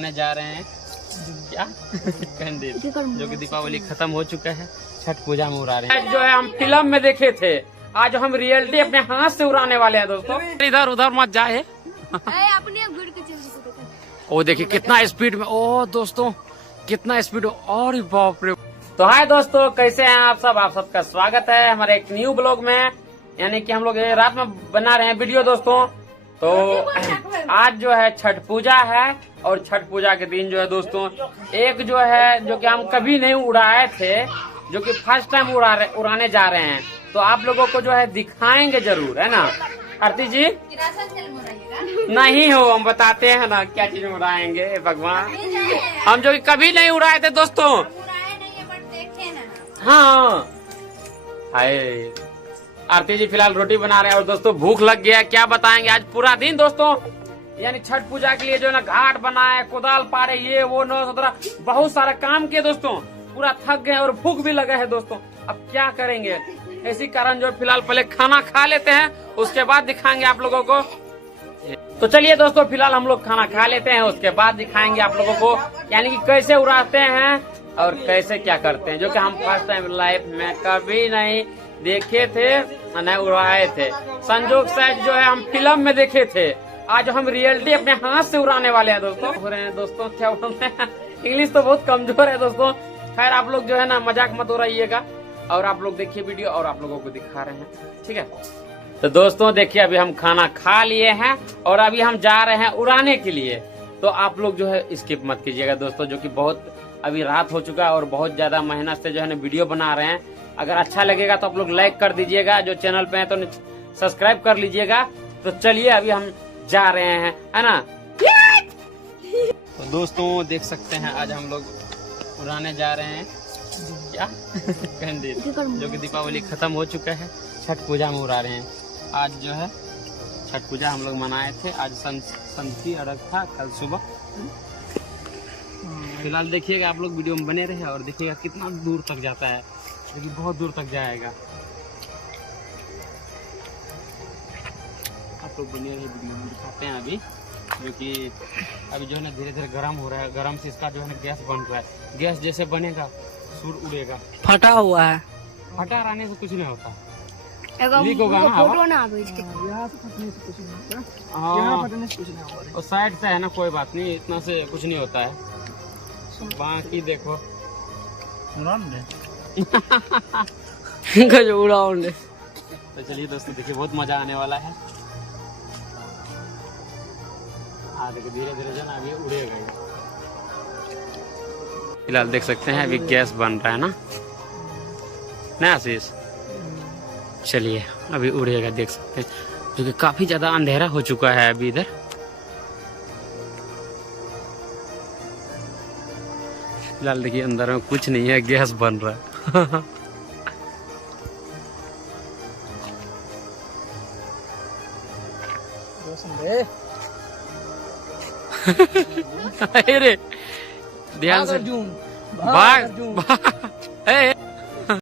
उड़ाने जा रहे हैं क्या कैंडल, जो कि दीपावली खत्म हो चुका है, छठ पूजा में उड़ा रहे हैं। जो है हम फिल्म में देखे थे, आज हम रियलिटी अपने हाथ से उड़ाने वाले हैं दोस्तों। इधर उधर मत जाए। ओ देखिए कितना स्पीड में, ओ दोस्तों कितना स्पीड, और बाप रे। तो हाय दोस्तों, कैसे हैं आप सबका स्वागत है हमारे एक न्यू ब्लॉग में। यानी कि हम लोग रात में बना रहे हैं वीडियो दोस्तों। तो आज जो है छठ पूजा है, और छठ पूजा के दिन जो है दोस्तों एक जो है जो कि हम कभी नहीं उड़ाए थे, जो कि फर्स्ट टाइम उड़ाने जा रहे हैं, तो आप लोगों को जो है दिखाएंगे जरूर, है ना आरती जी? नहीं हो, हम बताते हैं ना क्या चीज उड़ाएंगे भगवान। हम जो कभी नहीं उड़ाए थे दोस्तों। हाँ हाय, आरती जी फिलहाल रोटी बना रहे हैं, और दोस्तों भूख लग गया, क्या बताएंगे। आज पूरा दिन दोस्तों यानी छठ पूजा के लिए जो है ना घाट बनाए, कुदाल पारे, ये वो 9-17 बहुत सारा काम किए दोस्तों। पूरा थक गए और भूख भी लगा है दोस्तों। अब क्या करेंगे, इसी कारण जो फिलहाल पहले खाना खा लेते हैं, उसके बाद दिखाएंगे आप लोगों को। तो चलिए दोस्तों फिलहाल हम लोग खाना खा लेते हैं, उसके बाद दिखाएंगे आप लोगों को यानी कि कैसे उड़ाते हैं और कैसे क्या करते हैं, जो कि हम फर्स्ट टाइम लाइफ में कभी नहीं देखे थे, नहीं उड़ाए थे। संजोग से जो है हम फिल्म में देखे थे, आज हम रियलिटी अपने हाथ से उड़ाने वाले हैं दोस्तों। हो रहे हैं दोस्तों, क्या बोलते हैं, इंग्लिश तो बहुत कमजोर है दोस्तों। खैर आप लोग जो है ना मजाक मत उड़ाइएगा, और आप लोग देखिए वीडियो, और आप लोगों को दिखा रहे हैं, ठीक है। तो दोस्तों देखिए अभी हम खाना खा लिए हैं, और अभी हम जा रहे हैं उड़ाने के लिए। तो आप लोग जो है स्किप मत कीजिएगा दोस्तों, जो कि बहुत अभी रात हो चुका है और बहुत ज्यादा मेहनत से जो है ना वीडियो बना रहे हैं। अगर अच्छा लगेगा तो आप लोग लाइक कर दीजिएगा, जो चैनल पे है तो सब्सक्राइब कर लीजिएगा। तो चलिए अभी हम जा रहे हैं, है ना। तो दोस्तों देख सकते हैं आज हम लोग उड़ाने जा रहे हैं क्या कैंडल, जो कि दीपावली खत्म हो चुका है, छठ पूजा में उड़ा रहे हैं। आज जो है छठ पूजा हम लोग मनाए थे, आज संती अरग था कल सुबह। फिलहाल देखिएगा आप लोग वीडियो में बने रहे, और देखिएगा कितना दूर तक जाता है, जो कि बहुत दूर तक जाएगा। आप लोग बने रहे, वीडियो में दिखाते हैं अभी, जो कि अभी जो है ना धीरे धीरे गर्म हो रहा है। गर्म से इसका जो है ना गैस बन रहा है, गैस जैसे बनेगा सूर उड़ेगा। फटा हुआ है, फटा रहने से कुछ नहीं होता, लीक होगा ना हवा। और साइड से है ना, कोई बात नहीं, इतना से कुछ नहीं होता है। बाकी देखो उड़ाओ। तो चलिए दोस्तों देखिए बहुत मजा आने वाला है। हाँ देखिए धीरे धीरे जो ना अभी उड़ेगा। फिलहाल देख सकते हैं अभी गैस बन रहा है ना आशीष। चलिए अभी उड़ेगा, देख सकते हैं, जो कि काफी ज्यादा अंधेरा हो चुका है अभी इधर। फिलहाल देखिए अंदर में कुछ नहीं है, गैस बन रहा है। अरे ध्यान से भाग।